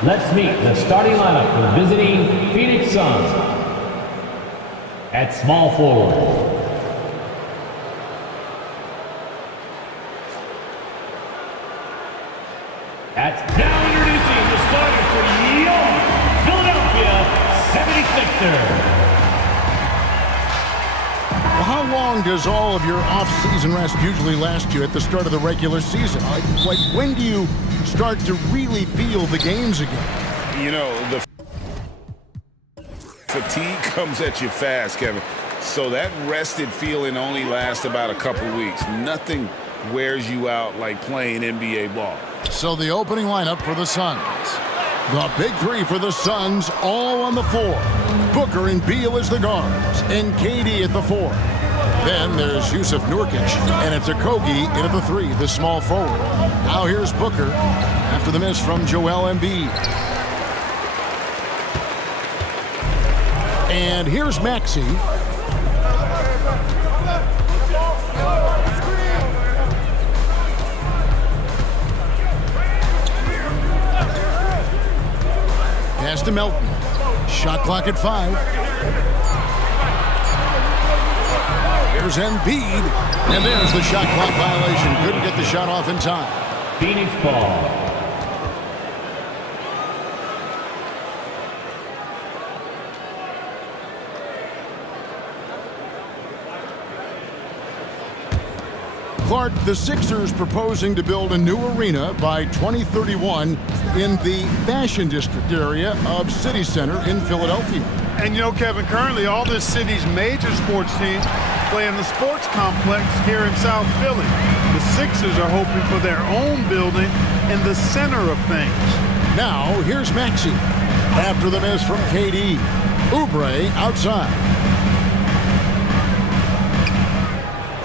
Let's meet the starting lineup for visiting Phoenix Suns. At small forward, now introducing the starter for your Philadelphia 76ers. Well, how long does all of your off-season rest usually last you at the start of the regular season? Like when do you start to really feel the games again? You know, the fatigue comes at you fast, Kevin. So that rested feeling only lasts about a couple weeks. Nothing wears you out like playing NBA ball. So the opening lineup for the Suns. The big three for the Suns, all on the floor. Booker and Beal as the guards, and KD at the 4. Then there's Yusuf Nurkic, and it's Okogie in at the 3, the small forward. Now here's Booker after the miss from Joel Embiid. And here's Maxey. Pass to Melton. Shot clock at 5. Here's Embiid. And there's the shot clock violation. Couldn't get the shot off in time. Phoenix ball. Clark, the Sixers proposing to build a new arena by 2031 in the Fashion District area of City Center in Philadelphia. And you know, Kevin, currently all this city's major sports teams play in the sports complex here in South Philly. The Sixers are hoping for their own building in the center of things. Now, here's Maxey. After the miss from KD. Oubre outside.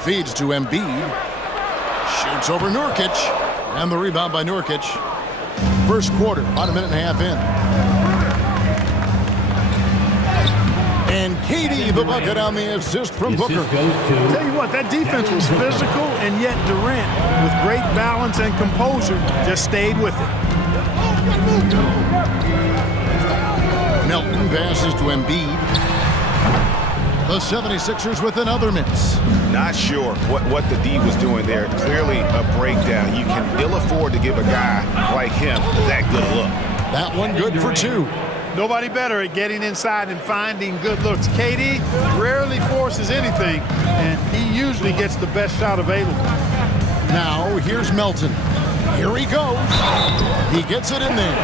Feeds to Embiid. Shoots over Nurkic. And the rebound by Nurkic. First quarter, about a minute and a half in. And KD the bucket on the assist from Booker. Tell you what, that defense was physical, and yet Durant, with great balance and composure, just stayed with it. Melton passes to Embiid. The 76ers with another miss. Not sure what the D was doing there. Clearly a breakdown. You can ill afford to give a guy like him that good look. That one good for 2. Nobody better at getting inside and finding good looks. KD rarely forces anything, and he usually gets the best shot available. Now, here's Melton. Here he goes. He gets it in there.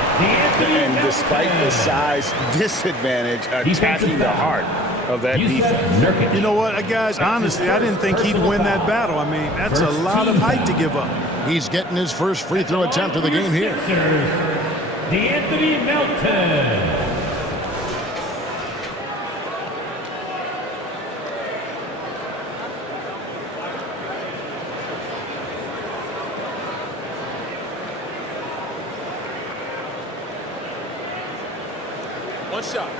And despite the size disadvantage, attacking the heart of that defense. You know what, guys, honestly, I didn't think he'd win that battle. I mean, that's a lot of height to give up. He's getting his first free throw attempt of the game here. D'Anthony Melton. One shot.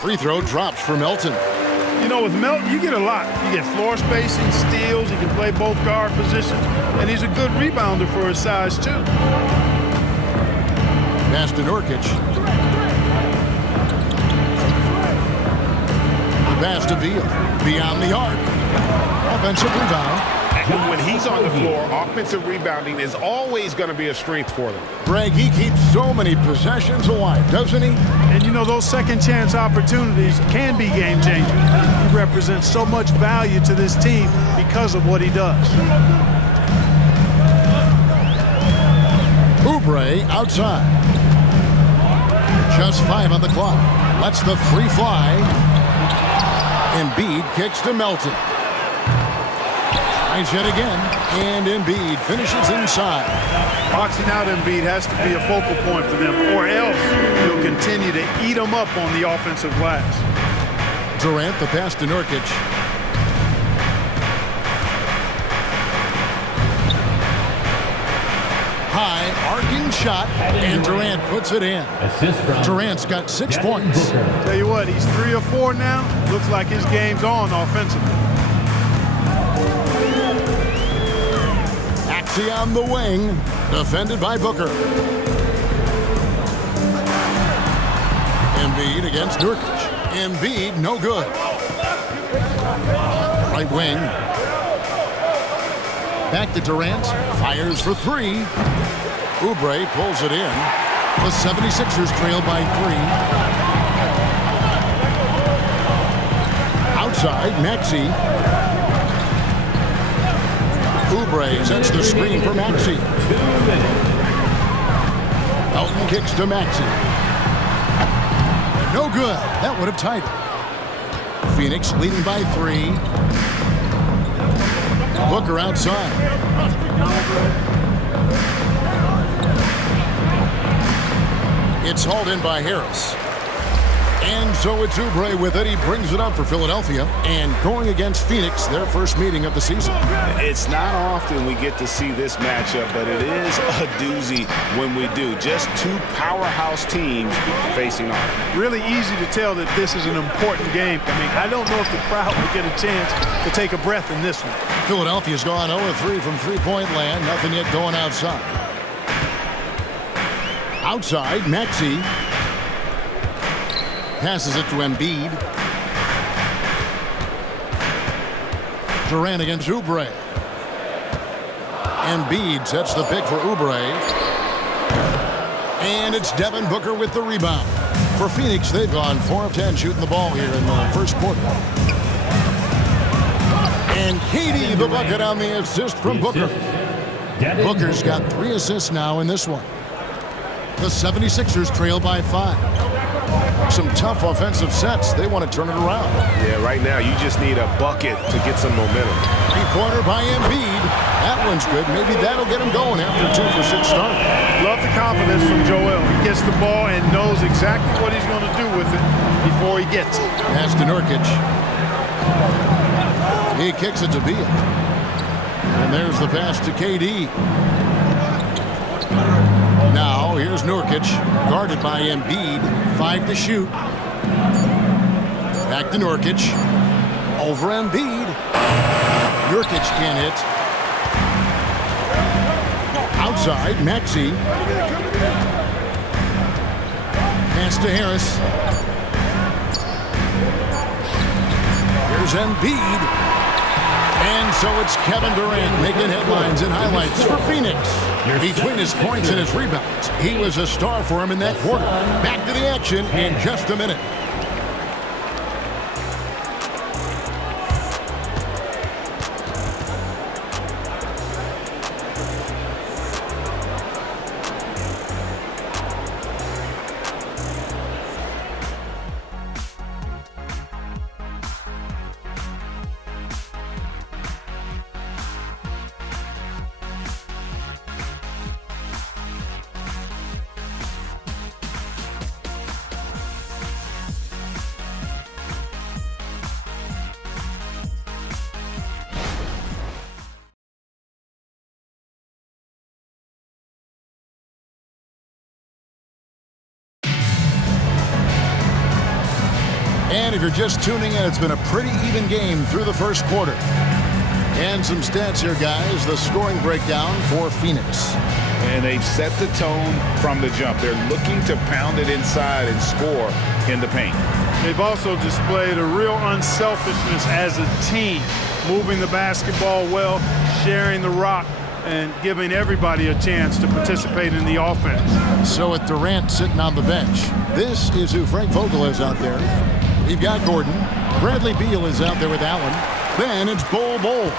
Free throw drops for Melton. You know, with Melton, you get a lot. You get floor spacing, steals. He can play both guard positions, and he's a good rebounder for his size, too. Pass to Nurkic. The pass to Beal. Beyond the arc. Offensive rebound. When he's on the floor, offensive rebounding is always going to be a strength for them. Greg, he keeps so many possessions alive, doesn't he? And you know, those second chance opportunities can be game changers. He represents so much value to this team because of what he does. Oubre outside. Just 5 on the clock. Lets the 3 fly. Embiid kicks to Melton. Tries yet again, and Embiid finishes inside. Boxing out Embiid has to be a focal point for them, or else he'll continue to eat them up on the offensive glass. Durant, the pass to Nurkic. High Arcing shot, and Durant puts it in. Assist from Durant's got 6 Devin points. Booker. Tell you what, he's 3 or 4 now. Looks like his game's on offensively. Maxey on the wing, defended by Booker. Embiid against Nurkic. Embiid, no good. Right wing. Back to Durant. Fires for 3. Oubre pulls it in. The 76ers trail by 3. Outside, Maxey. Oubre sets the screen for Maxey. 2 minutes. Elton kicks to Maxey. No good. That would have tied it. Phoenix leading by 3. Booker outside. It's hauled in by Harris. And so it's Oubre with it. He brings it up for Philadelphia. And going against Phoenix, their first meeting of the season. It's not often we get to see this matchup, but it is a doozy when we do. Just 2 powerhouse teams facing off. Really easy to tell that this is an important game. I mean, I don't know if the crowd will get a chance to take a breath in this one. Philadelphia's gone 0-3 from three-point land. Nothing yet going outside. Outside, Maxey. Passes it to Embiid. Durant against Oubre. Embiid sets the pick for Oubre. And it's Devin Booker with the rebound. For Phoenix, they've gone 4 of 10 shooting the ball here in the first quarter. And KD the bucket on the assist from Booker. Booker's got 3 assists now in this one. The 76ers trail by 5. Some tough offensive sets. They want to turn it around. Yeah, right now you just need a bucket to get some momentum. 3-pointer by Embiid. That one's good. Maybe that'll get him going after a 2-for-6 start. Love the confidence from Joel. He gets the ball and knows exactly what he's going to do with it before he gets it. Pass to Nurkic. He kicks it to Beal. And there's the pass to KD. Now, here's Nurkic, guarded by Embiid. 5 to shoot. Back to Nurkic. Over Embiid. Nurkic can't hit. Outside, Maxey. Pass to Harris. Here's Embiid. And so it's Kevin Durant making headlines and highlights for Phoenix. Between his points and his rebounds, he was a star for him in that quarter. Back to the action in just a minute. And if you're just tuning in, it's been a pretty even game through the first quarter. And some stats here, guys. The scoring breakdown for Phoenix. And they've set the tone from the jump. They're looking to pound it inside and score in the paint. They've also displayed a real unselfishness as a team, moving the basketball well, sharing the rock, and giving everybody a chance to participate in the offense. So with Durant sitting on the bench, this is who Frank Vogel is out there. We've got Gordon. Bradley Beal is out there with Allen. Then it's Bol Bol.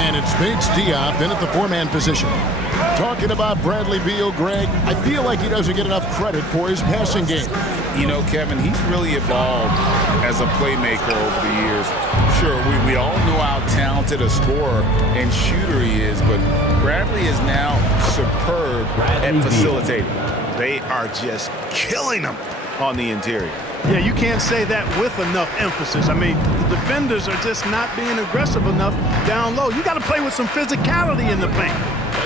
And it's Bates Diop in at the 4-man position. Talking about Bradley Beal, Greg, I feel like he doesn't get enough credit for his passing game. You know, Kevin, he's really evolved as a playmaker over the years. Sure, we all know how talented a scorer and shooter he is, but Bradley is now superb at facilitating. They are just killing him on the interior. Yeah, you can't say that with enough emphasis. I mean, the defenders are just not being aggressive enough down low. You got to play with some physicality in the paint.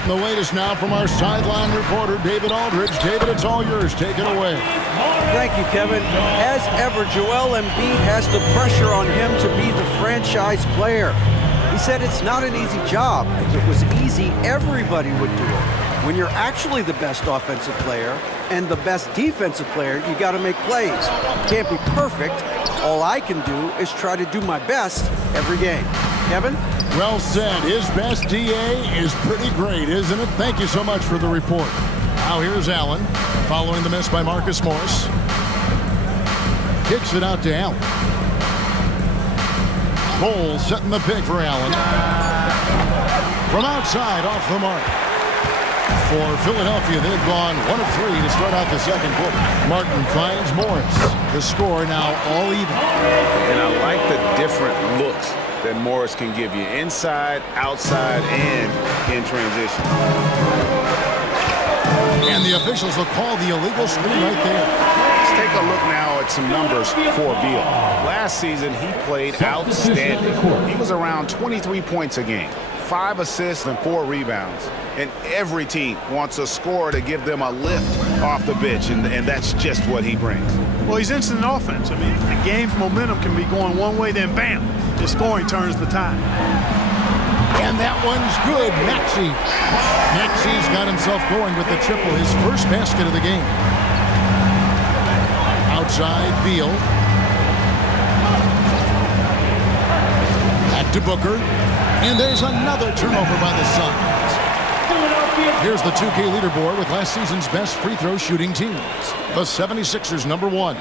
And the latest now from our sideline reporter, David Aldridge. David, it's all yours. Take it away. Thank you, Kevin. As ever, Joel Embiid has the pressure on him to be the franchise player. He said it's not an easy job. If it was easy, everybody would do it. When you're actually the best offensive player and the best defensive player, you got to make plays. You can't be perfect. All I can do is try to do my best every game. Kevin? Well said. His best DA is pretty great, isn't it? Thank you so much for the report. Now here's Allen, following the miss by Marcus Morris. Kicks it out to Allen. Cole setting the pick for Allen. From outside, off the mark. For Philadelphia, they've gone 1 of 3 to start out the second quarter. Martin finds Morris. The score now all even. And I like the different looks that Morris can give you inside, outside, and in transition. And the officials will call the illegal screen right there. Let's take a look now at some numbers for Beal. Last season, he played outstanding. He was around 23 points a game, 5 assists and 4 rebounds. And every team wants a scorer to give them a lift off the bench, and that's just what he brings. Well, he's instant offense. I mean, the game's momentum can be going one way, then bam, his scoring turns the tide. And that one's good. Maxi's got himself going with the triple, his first basket of the game. Outside, Beal. Back to Booker. And there's another turnover by the Suns. Here's the 2K leaderboard with last season's best free throw shooting teams. The 76ers, number 1.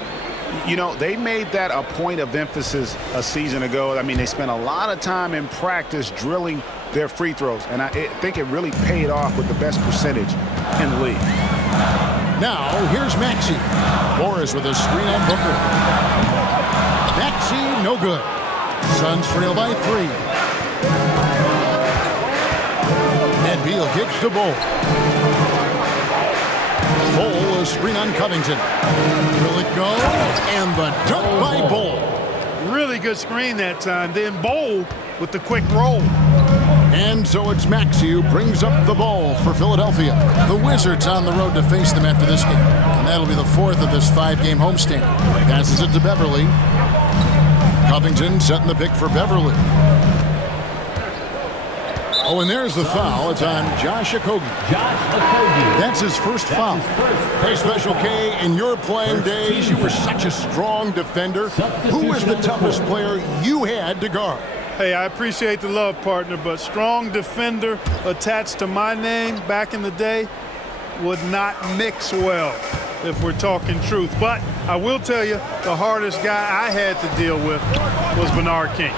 You know, they made that a point of emphasis a season ago. I mean, they spent a lot of time in practice drilling their free throws, and I think it really paid off with the best percentage in the league. Now, here's Maxey. Morris with a screen on Booker. Maxey, no good. Suns trail by 3. And Beal kicks to Bull. Bull, a screen on Covington. Will it go? And the dunk by Bull. Really good screen that time. Then Bowl with the quick roll. And so it's Maxey who brings up the ball for Philadelphia. The Wizards on the road to face them after this game. And that'll be the 4th of this 5-game homestand. Passes it to Beverly. Covington setting the pick for Beverly. Oh, and there's the foul. It's on Josh Okogie. That's his first foul. Hey, Special K, in your playing days, you were such a strong defender. Who was the toughest player you had to guard? Hey, I appreciate the love, partner, but strong defender attached to my name back in the day would not mix well, if we're talking truth. But I will tell you, the hardest guy I had to deal with was Bernard King.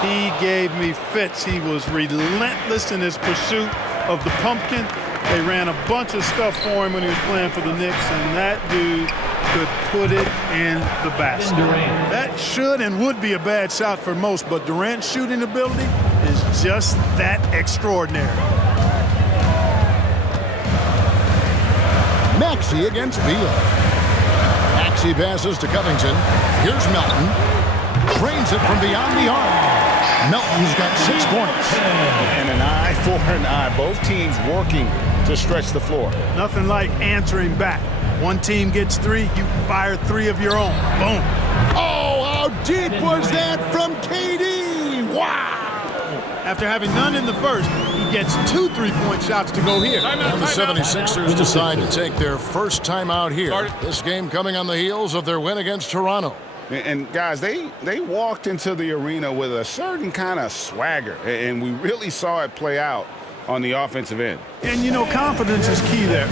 He gave me fits. He was relentless in his pursuit of the pumpkin. They ran a bunch of stuff for him when he was playing for the Knicks, and that dude could put it in the basket. That should and would be a bad shot for most, but Durant's shooting ability is just that extraordinary. Maxey against Beal. Maxey passes to Covington. Here's Melton. Drains it from beyond the arc. Melton's got 6 points. And an eye for an eye. Both teams working to stretch the floor. Nothing like answering back. One team gets 3, you fire 3 of your own. Boom. Oh, how deep was that from KD? Wow. After having none in the first, he gets 2 3-point shots to go here. And the 76ers decide to take their first time out here. This game coming on the heels of their win against Toronto. And guys, they walked into the arena with a certain kind of swagger, and we really saw it play out on the offensive end. And, you know, confidence is key there.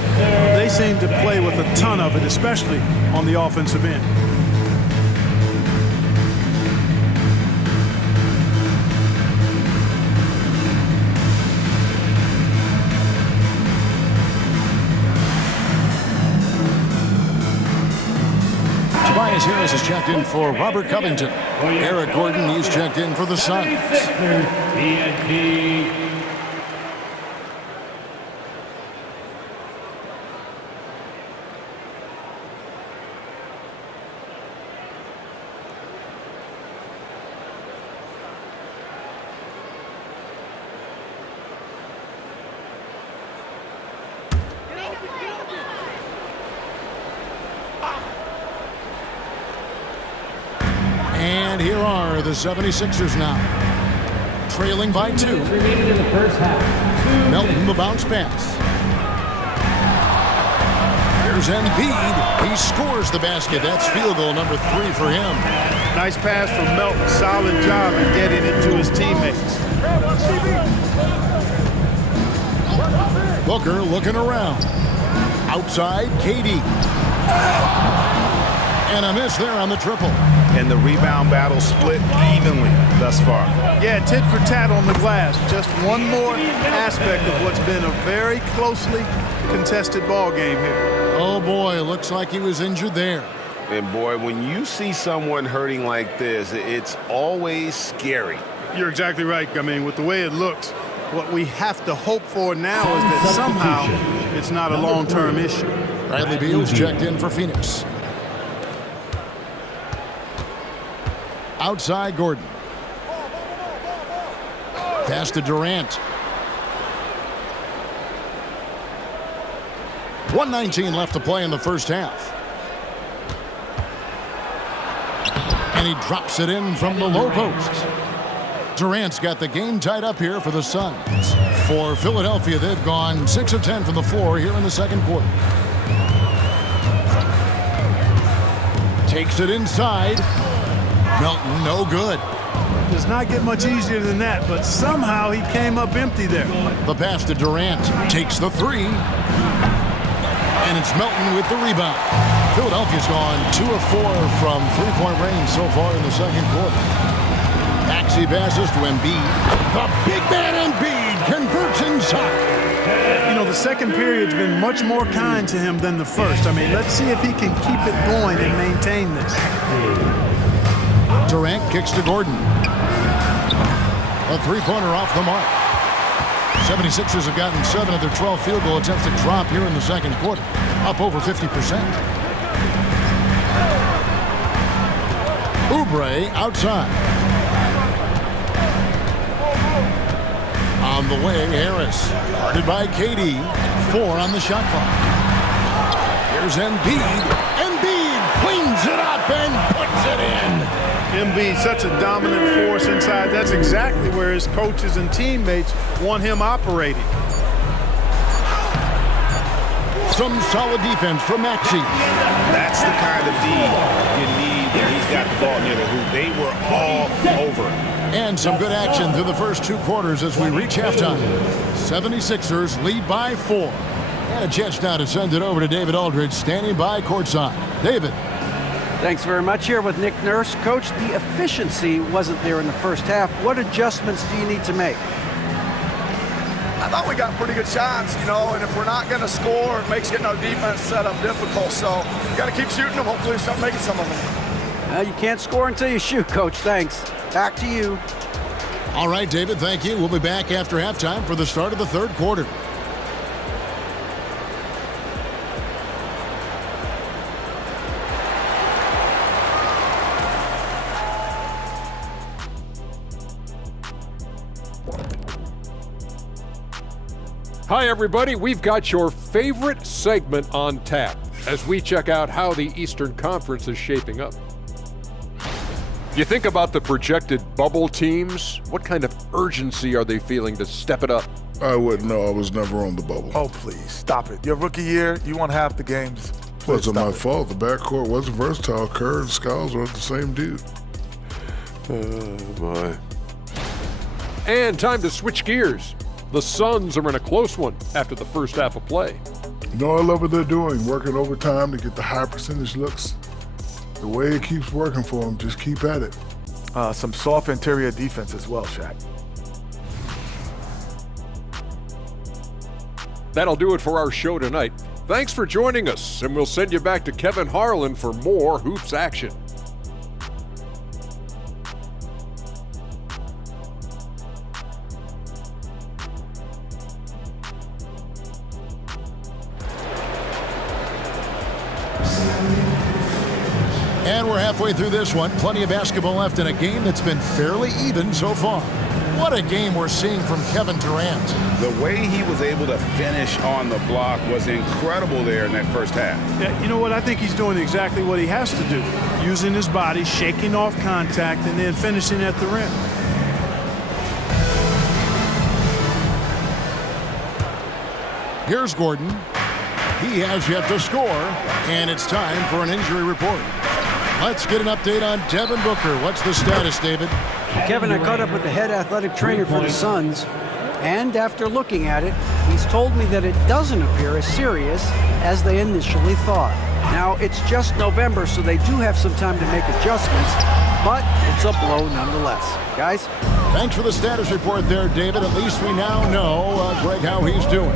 They seem to play with a ton of it, especially on the offensive end. Tobias Harris has checked in for Robert Covington. Eric Gordon, he's checked in for the Suns. And here are the 76ers now. Trailing by 2. Remaining in the first half. Melton the bounce pass. Here's Embiid. He scores the basket. That's field goal number 3 for him. Nice pass from Melton. Solid job in getting it to his teammates. Booker looking around. Outside, KD. And a miss there on the triple. And the rebound battle split evenly thus far. Yeah, tit for tat on the glass. Just one more aspect of what's been a very closely contested ball game here. Oh boy, looks like he was injured there. And boy, when you see someone hurting like this, it's always scary. You're exactly right. I mean, with the way it looks, what we have to hope for now is that somehow it's not a long-term issue. Bradley Beal's checked in for Phoenix. Outside Gordon. Pass to Durant. 1:19 left to play in the first half. And he drops it in from the low post. Durant's got the game tied up here for the Suns. For Philadelphia, they've gone 6 of 10 from the floor here in the second quarter. Takes it inside. Melton, no good. Does not get much easier than that, but somehow he came up empty there. The pass to Durant. Takes the 3. And it's Melton with the rebound. Philadelphia's gone 2 of 4 from three-point range so far in the second quarter. Maxey passes to Embiid. The big man Embiid converts inside. You know, the second period's been much more kind to him than the first. I mean, let's see if he can keep it going and maintain this. Durant kicks to Gordon. A three-pointer off the mark. 76ers have gotten 7 of their 12 field goal attempts to drop here in the second quarter. Up over 50%. Oubre outside. On the wing, Harris. Guarded by KD. 4 on the shot clock. Here's Embiid. Embiid cleans it up and puts it in. Embiid, such a dominant force inside. That's exactly where his coaches and teammates want him operating. Some solid defense from Maxey. That's the kind of D you need when he's got the ball near the hoop. They were all over it. And some good action through the first 2 quarters as we reach halftime. 76ers lead by 4. And a chance now to send it over to David Aldridge, standing by courtside. David. Thanks very much. Here with Nick Nurse. Coach, the efficiency wasn't there in the first half. What adjustments do you need to make? I thought we got pretty good shots, you know, and if we're not going to score, it makes getting our defense set up difficult. So you got to keep shooting them. Hopefully we start making some of them. You can't score until you shoot, Coach. Thanks. Back to you. All right, David, thank you. We'll be back after halftime for the start of the third quarter. Hi, everybody. We've got your favorite segment on tap as we check out how the Eastern Conference is shaping up. You think about the projected bubble teams. What kind of urgency are they feeling to step it up? I wouldn't know. I was never on the bubble. Oh, please, stop it. Your rookie year, you won half the games. It wasn't my fault. The backcourt wasn't versatile. Kerr and Skiles were the same dude. Oh, my. And time to switch gears. The Suns are in a close one after the first half of play. You know, I love what they're doing, working overtime to get the high percentage looks. The way it keeps working for them, just keep at it. Some soft interior defense as well, Shaq. That'll do it for our show tonight. Thanks for joining us, and we'll send you back to Kevin Harlan for more Hoops action. And we're halfway through this one. Plenty of basketball left in a game that's been fairly even so far. What a game we're seeing from Kevin Durant. The way he was able to finish on the block was incredible there in that first half. Yeah, you know what? I think he's doing exactly what he has to do. Using his body, shaking off contact, and then finishing at the rim. Here's Gordon. He has yet to score, and it's time for an injury report. Let's get an update on Devin Booker. What's the status, David? Kevin, I caught up with the head athletic trainer for the Suns, and after looking at it, he's told me that it doesn't appear as serious as they initially thought. Now, it's just November, so they do have some time to make adjustments, but it's a blow nonetheless. Guys? Thanks for the status report there, David. At least we now know, Greg, how he's doing.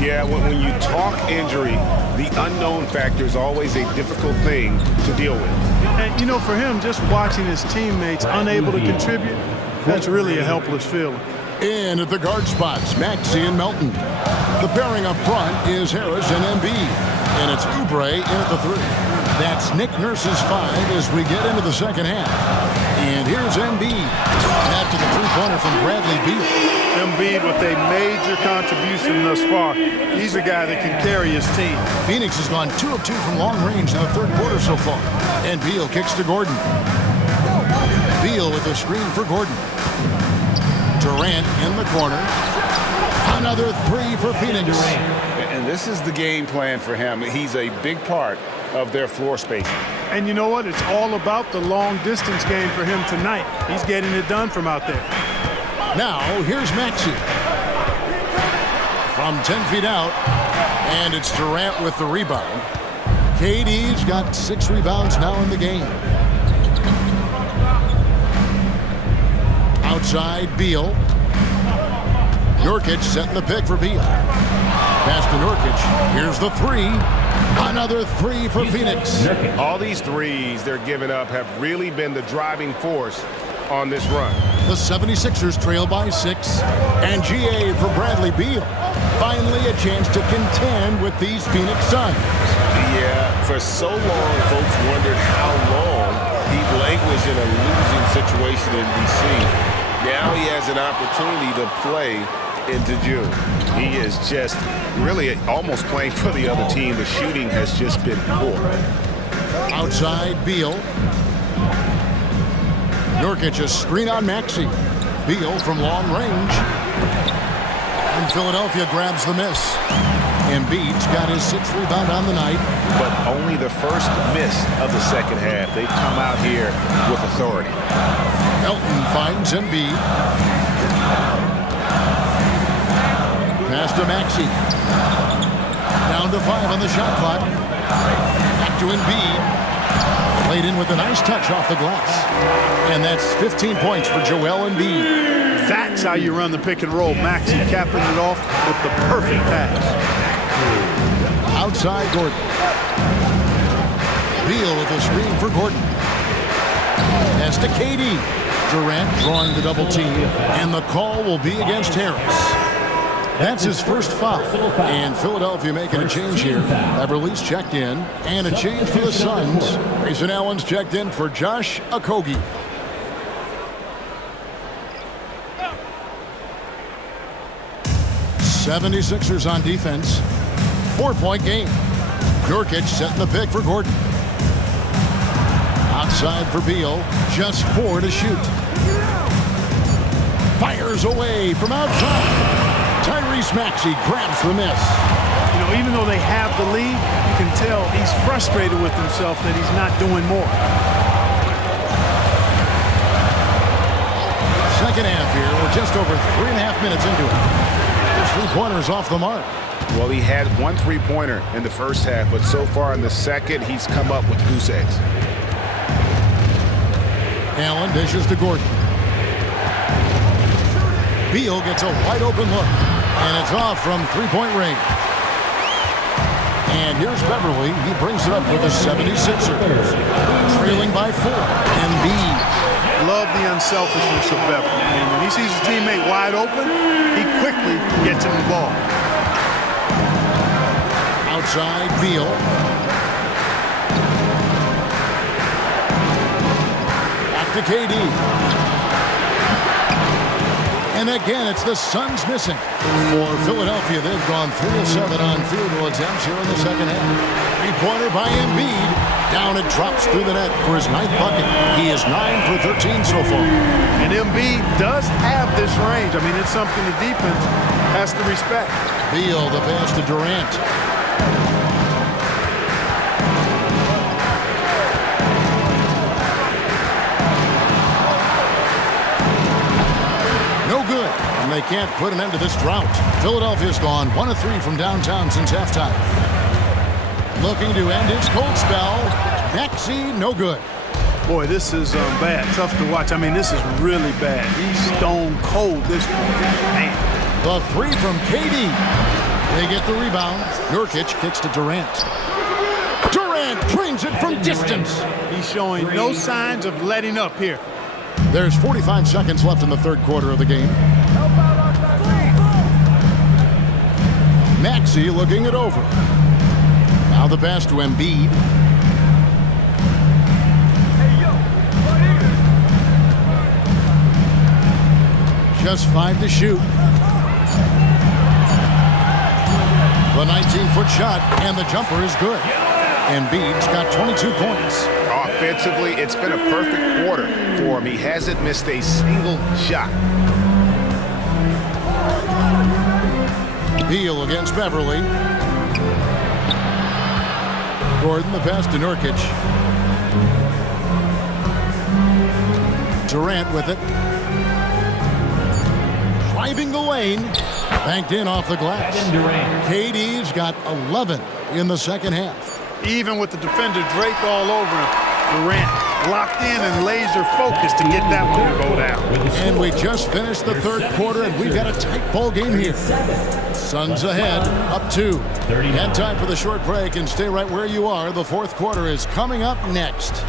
Yeah, when you talk injury, the unknown factor is always a difficult thing to deal with. And, you know, for him, just watching his teammates unable to contribute, that's really a helpless feeling. In at the guard spots, Maxey and Melton. The pairing up front is Harris and Embiid. And it's Oubre in at the 3. That's Nick Nurse's 5 as we get into the second half. And here's Embiid. After the three-pointer from Bradley Beal. Embiid with a major contribution thus far. He's a guy that can carry his team. Phoenix has gone 2 of 2 from long range in the third quarter so far. And Beal kicks to Gordon. Beal with a screen for Gordon. Durant in the corner. Another 3 for Phoenix. And this is the game plan for him. He's a big part of their floor spacing. And you know what? It's all about the long distance game for him tonight. He's getting it done from out there. Now, here's Maxey. From 10 feet out. And it's Durant with the rebound. KD's got 6 rebounds now in the game. Outside, Beal. Nurkic setting the pick for Beal. Pass to Nurkic. Here's the 3. Another 3 for Phoenix. All these threes they're giving up have really been the driving force on this run. The 76ers trail by 6. And GA for Bradley Beal. Finally a chance to contend with these Phoenix Suns. Yeah, for so long, folks wondered how long he'd languished in a losing situation in D.C. Now he has an opportunity to play into June. He is just really almost playing for the other team. The shooting has just been poor. Outside, Beal. Nurkic a screen on Maxey. Beal from long range. And Philadelphia grabs the miss. Embiid's got his 6th rebound on the night. But only the first miss of the second half. They've come out here with authority. Melton finds Embiid. Pass to Maxey. Down to 5 on the shot clock. Back to Embiid. Played in with a nice touch off the glass. And that's 15 points for Joel Embiid. That's how you run the pick and roll. Maxey capping it off with the perfect pass. Outside Gordon. Beal with a screen for Gordon. Pass to KD. Durant drawing the double team. And the call will be against Harris. That's his first foul. And Philadelphia making a change here. Everly's checked in. And a change for the Suns. Grayson Allen's checked in for Josh Okogie. '76ers on defense. 4-point game. Nurkic setting the pick for Gordon. Outside for Beal. Just 4 to shoot. Fires away from outside. Tyrese Maxey grabs the miss. You know, even though they have the lead, you can tell he's frustrated with himself that he's not doing more. Second half here. We're just over 3.5 minutes into it. His three-pointer's off the mark. Well, he had 1 3-pointer in the first half, but so far in the second, he's come up with goose eggs. Allen dishes to Gordon. Beal gets a wide-open look, and it's off from 3-point range. And here's Beverly. He brings it up for the 76ers. Trailing by 4. Embiid. Love the unselfishness of Beverly. And when he sees his teammate wide open, he quickly gets him the ball. Outside, Beal. Back to KD. And again, it's the Suns missing. For Philadelphia, they've gone 3 of 7 on field goal attempts here in the second half. Three-pointer by Embiid. Down it drops through the net for his 9th bucket. He is 9 for 13 so far. And Embiid does have this range. I mean, it's something the defense has to respect. Beal, the pass to Durant. No good, and they can't put an end to this drought. Philadelphia's gone 1 of 3 from downtown since halftime. Looking to end his cold spell. Maxey, no good. Boy, this is bad. Tough to watch. I mean, this is really bad. He's stone cold this point. Man. The 3 from KD. They get the rebound. Nurkic kicks to Durant. Durant drains it from distance. He's showing no signs of letting up here. There's 45 seconds left in the third quarter of the game. Maxey looking it over. Now the pass to Embiid. Just 5 to shoot. The 19-foot shot, and the jumper is good. Embiid's got 22 points. Offensively, it's been a perfect quarter for him. He hasn't missed a single shot. Beal against Beverly. Gordon, the pass to Nurkic. Durant with it. Driving the lane. Banked in off the glass. KD's got 11 in the second half. Even with the defender draped all over him, Durant locked in and laser focused to get that one to go down. And we just finished the third quarter, and we've got a tight ball game here. Suns ahead, up 2. And time for the short break, and stay right where you are. The fourth quarter is coming up next.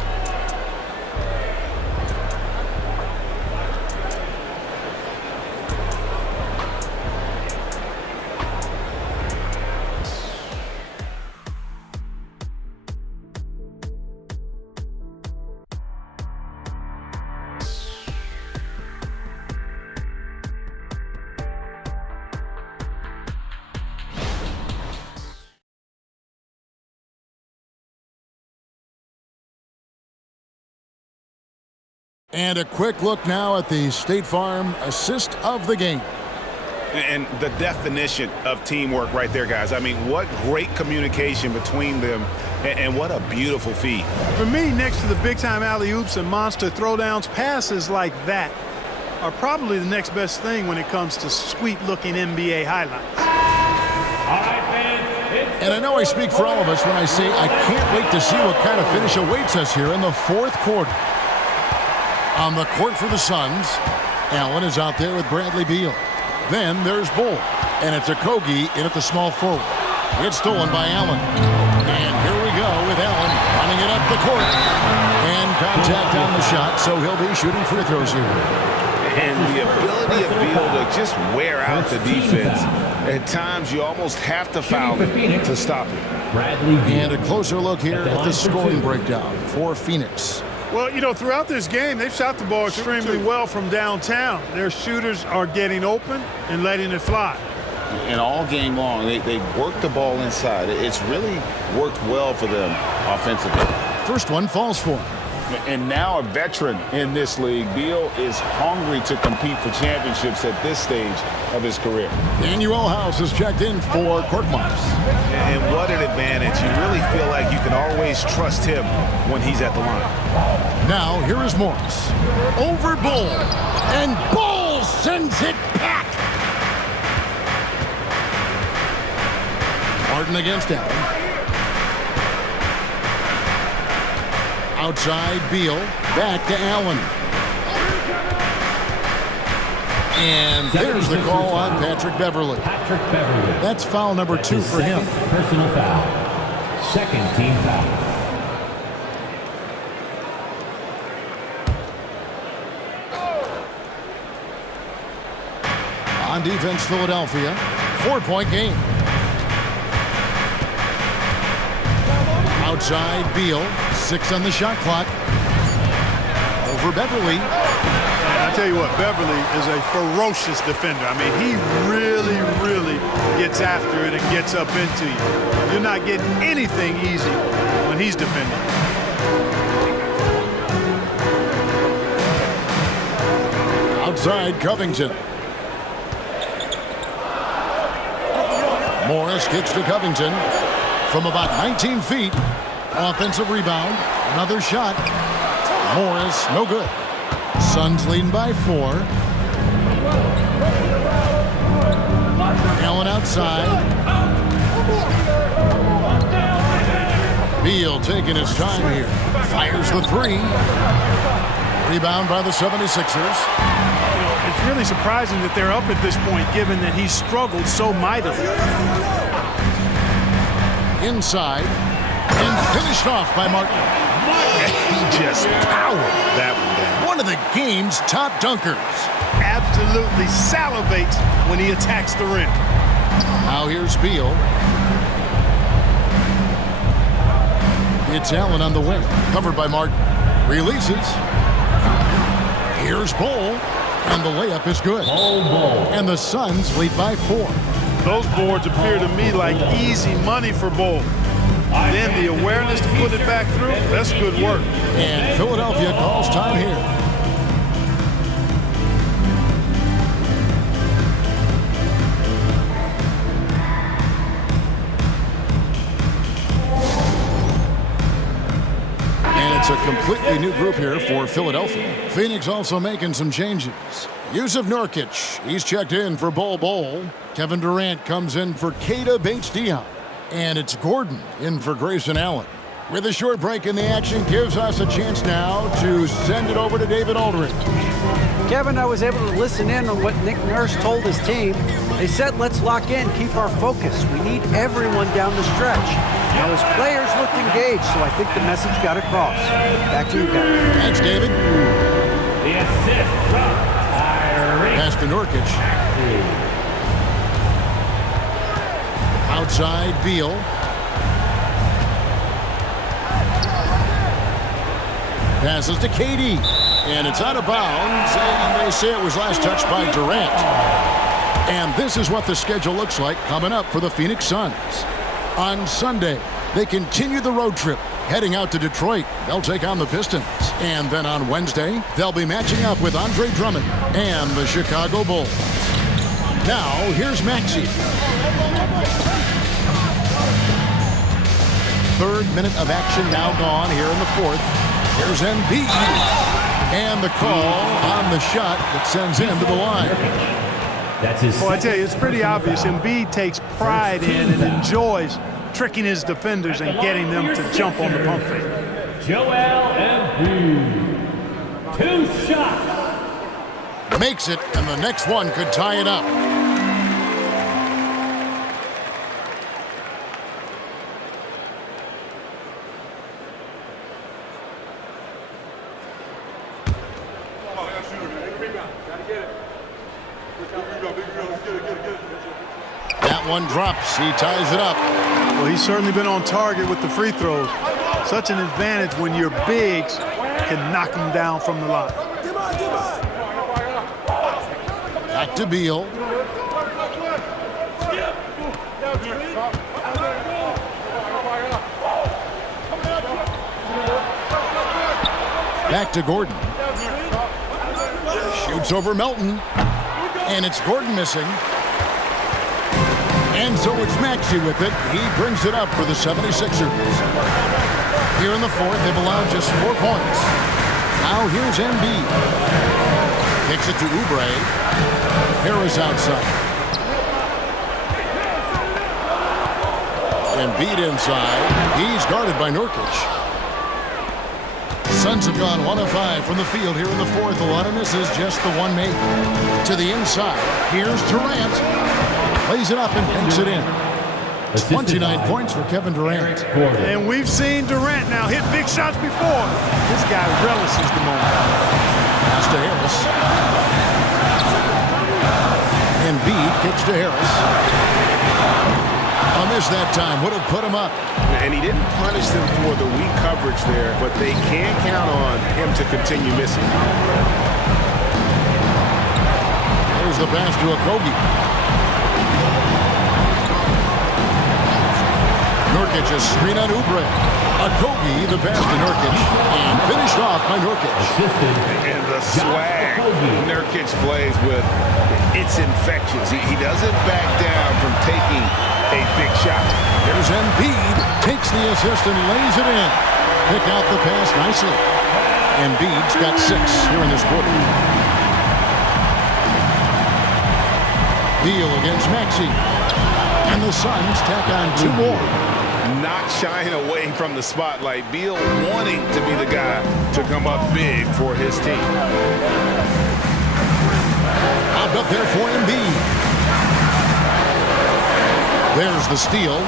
And a quick look now at the State Farm assist of the game. And the definition of teamwork right there, guys. I mean, what great communication between them, and what a beautiful feed. For me, next to the big-time alley-oops and monster throwdowns, passes like that are probably the next best thing when it comes to sweet-looking NBA highlights. And I know I speak for all of us when I say I can't wait to see what kind of finish awaits us here in the fourth quarter. On the court for the Suns, Allen is out there with Bradley Beal. Then there's Bull, and it's Okogie in at the small forward. It's stolen by Allen. And here we go with Allen running it up the court. And contact on the shot, so he'll be shooting free throws here. And the ability of Beal to just wear out the defense. At times, you almost have to foul him to stop it. And a closer look here at the scoring breakdown for Phoenix. Well, you know, throughout this game, they've shot the ball extremely well from downtown. Their shooters are getting open and letting it fly. And all game long, they work the ball inside. It's really worked well for them offensively. First one falls for him. And now a veteran in this league, Beal is hungry to compete for championships at this stage of his career. Daniel House is checked in for Korkmaz. And what an advantage. You really feel like you can always trust him when he's at the line. Now, here is Morris. Over Bull. And Bull sends it back. Martin against Allen. Outside Beal, back to Allen. And there's the call on Patrick Beverly. That's foul number 2 for him. Personal foul. Second team foul. On defense, Philadelphia. 4-point game. Outside Beal. 6 on the shot clock. Over Beverly. That's tell you what, Beverly is a ferocious defender. I mean, he really, really gets after it and gets up into you. You're not getting anything easy when he's defending. Outside Covington. Morris kicks to Covington from about 19 feet. Offensive rebound. Another shot. Morris, no good. Suns leading by 4. Allen outside. Beal taking his time here. Fires the 3. Rebound by the 76ers. It's really surprising that they're up at this point, given that he struggled so mightily. Inside. And finished off by Martin. He just powered that one down. One of the game's top dunkers. Absolutely salivates when he attacks the rim. Now here's Beal. It's Allen on the wing. Covered by Martin. Releases. Here's Bull. And the layup is good. And the Suns lead by 4. Those boards appear to me like easy money for Bull. Then the awareness to put it back through, that's good work. And Philadelphia calls time here. And it's a completely new group here for Philadelphia. Phoenix also making some changes. Yusuf Nurkic, he's checked in for Bol. Kevin Durant comes in for Keita Bates-Diop. And it's Gordon in for Grayson Allen. With a short break in the action, gives us a chance now to send it over to David Aldridge. Kevin, I was able to listen in on what Nick Nurse told his team. They said, let's lock in, keep our focus. We need everyone down the stretch. Now, his players looked engaged, so I think the message got across. Back to you guys. Thanks, David. The assist from Tyrese. Pass to Nurkic. Outside Beal. Passes to KD. And it's out of bounds. And they say it was last touched by Durant. And this is what the schedule looks like coming up for the Phoenix Suns. On Sunday, they continue the road trip, heading out to Detroit. They'll take on the Pistons. And then on Wednesday, they'll be matching up with Andre Drummond and the Chicago Bulls. Now, here's Maxey. Third minute of action now gone here in the 4th. Here's Embiid. And the call on the shot that sends him to the line. That's his. Well, I tell you, it's pretty obvious. Embiid takes pride in and enjoys tricking his defenders and getting them to jump on the pump fake. Joel Embiid. 2 shots. Makes it, and the next one could tie it up. That one drops. He ties it up. Well, he's certainly been on target with the free throws. Such an advantage when your bigs can knock them down from the line. Back to Beal. Back to Gordon. Shoots over Melton. And it's Gordon missing. And so it's Maxey with it. He brings it up for the 76ers. Here in the 4th, they've allowed just 4 points. Now here's Embiid. Kicks it to Oubre. Harris outside. Embiid inside. He's guarded by Nurkic. Suns have gone 1 of 5 from the field here in the 4th. A lot of misses, just the one made. To the inside. Here's Durant. Plays it up and banks it in. 29 points for Kevin Durant. And we've seen Durant now hit big shots before. This guy relishes the moment. Pass to Harris. Embiid kicks to Harris. A miss that time would have put him up. And he didn't punish them for the weak coverage there, but they can count on him to continue missing. Here's the pass to Okogie. Nurkic a screen on Oubre. Okogie the pass to Nurkic and finished off by Nurkic. And the swag Nurkic plays with, it's infectious. He doesn't back down from taking a big shot. Here's Embiid, takes the assist and lays it in. Pick out the pass nicely. Embiid's got 6 here in this quarter. Beal against Maxey. And the Suns tack on 2 more. Not shying away from the spotlight. Beal wanting to be the guy to come up big for his team. Popped up there for Embiid. There's the steal.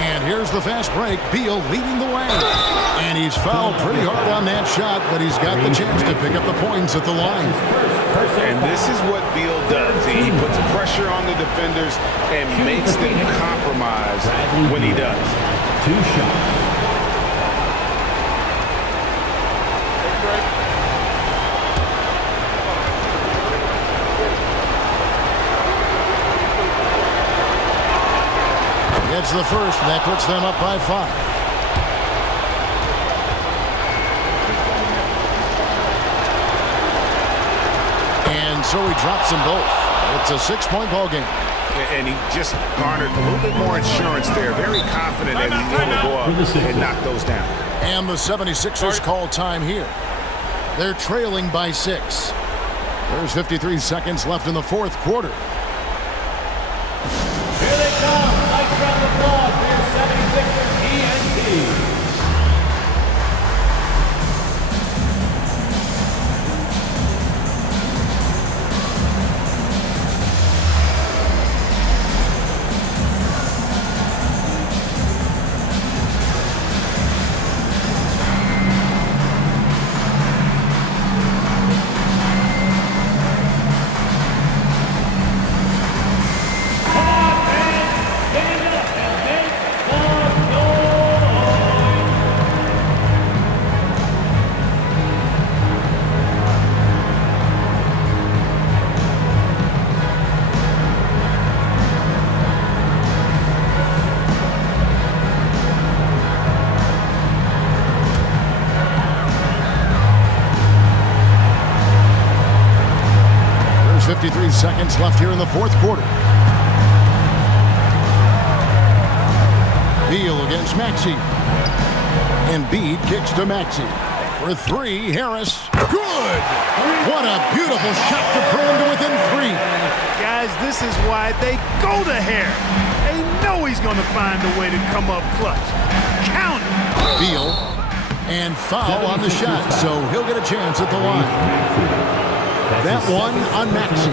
And here's the fast break. Beal leading the way. And he's fouled pretty hard on that shot, but he's got the chance to pick up the points at the line. And this is what Beal does. He puts pressure on the defenders and makes them compromise when he does. 2 shots. Gets the first, and that puts them up by 5. And so he drops them both. It's a 6-point ball game. And he just garnered a little bit more insurance there. Very confident that he's able to go up and knock those down. And the 76ers call time here. They're trailing by 6. There's 53 seconds left in the 4th quarter. Here they come. Nice round of applause for your 76ers ENT. There's 53 seconds left here in the 4th quarter. Beal against Maxey. Embiid kicks to Maxey. For 3, Harris. Good! What a beautiful shot to bring him to within 3. Guys, this is why they go to Harris. They know he's going to find a way to come up clutch. Count it. Beal and foul on the shot, so he'll get a chance at the line. That one on Maxey.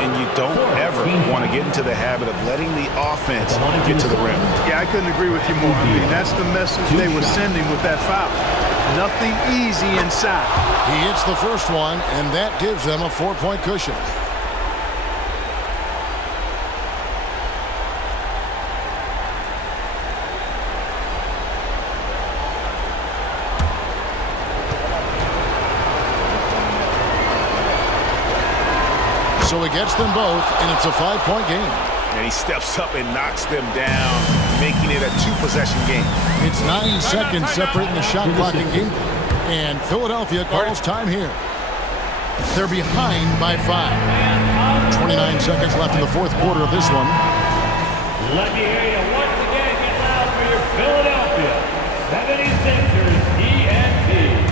And you don't ever want to get into the habit of letting the offense get to the rim. Yeah, I couldn't agree with you more. I mean, that's the message they were sending with that foul. Nothing easy inside. He hits the first one, and that gives them a 4-point cushion. So he gets them both, and it's a 5-point game. And he steps up and knocks them down, making it a 2-possession game. It's 9 seconds separating the shot clock and game. And Philadelphia calls time here. They're behind by 5. 29 seconds left in the 4th quarter of this one. Let me hear you once again. Get loud for your Philadelphia 76ers ENT.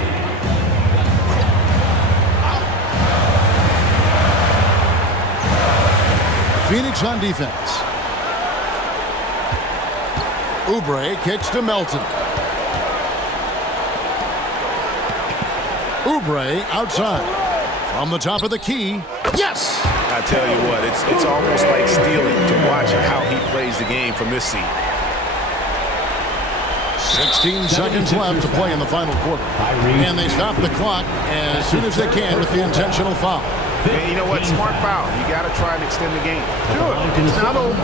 Phoenix on defense. Oubre kicks to Melton. Oubre outside. From the top of the key. Yes! I tell you what, it's almost like stealing to watch how he plays the game from this seat. 16 seconds left to play in the final quarter. And they stop the clock as soon as they can with the intentional foul. And you know what? Smart foul. You got to try and extend the game. Sure. It's not over.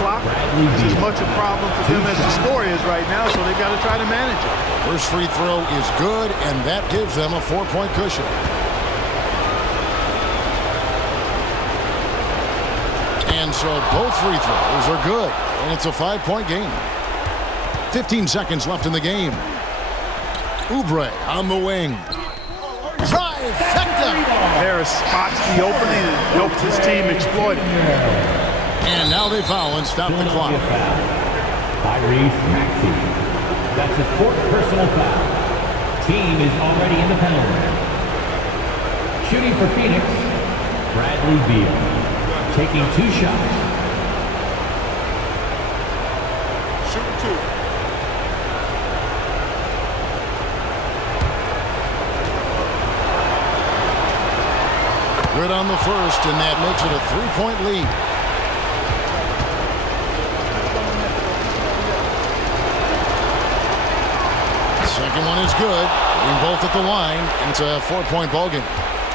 Clock is as much a problem for them as the score is right now, so they've got to try to manage it. First free throw is good, and that gives them a 4-point cushion. And so both free throws are good. And it's a 5-point game. 15 seconds left in the game. Oubre on the wing. Trifecta! There are spots the opening and helps his team exploit it. And now they foul and stop the clock. Tyrese Maxey. That's his 4th personal foul. Team is already in the penalty. Shooting for Phoenix, Bradley Beal. Taking 2 shots. Shoot 2. Good on the first, and that makes it a 3-point lead. Second one is good. Hitting both at the line, and it's a 4-point ball game.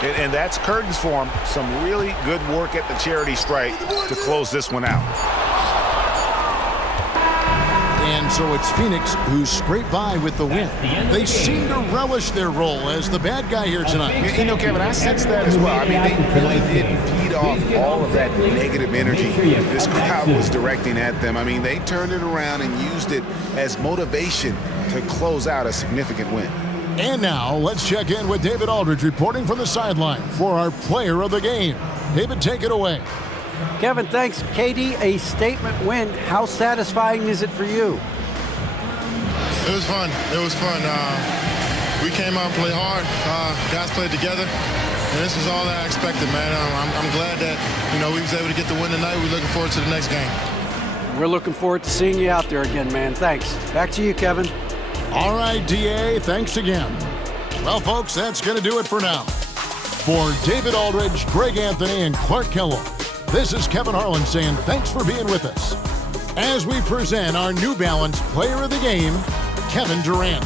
And that's curtains for him. Some really good work at the charity stripe to close this one out. And so it's Phoenix who scraped by with the win. They seem to relish their role as the bad guy here tonight. You know, Kevin, I sense that as well. I mean, they really did feed off all of that negative energy this crowd was directing at them. I mean, they turned it around and used it as motivation to close out a significant win. And now let's check in with David Aldridge reporting from the sideline for our player of the game. David, take it away. Kevin, thanks. KD, a statement win. How satisfying is it for you? It was fun. It was fun. We came out and played hard. Guys played together, and this was all that I expected, man. I'm glad that we was able to get the win tonight. We're looking forward to the next game. We're looking forward to seeing you out there again, man. Thanks. Back to you, Kevin. All right, DA, thanks again. Well, folks, that's going to do it for now. For David Aldridge, Greg Anthony, and Clark Kellogg, this is Kevin Harlan saying thanks for being with us as we present our New Balance Player of the Game, Kevin Durant.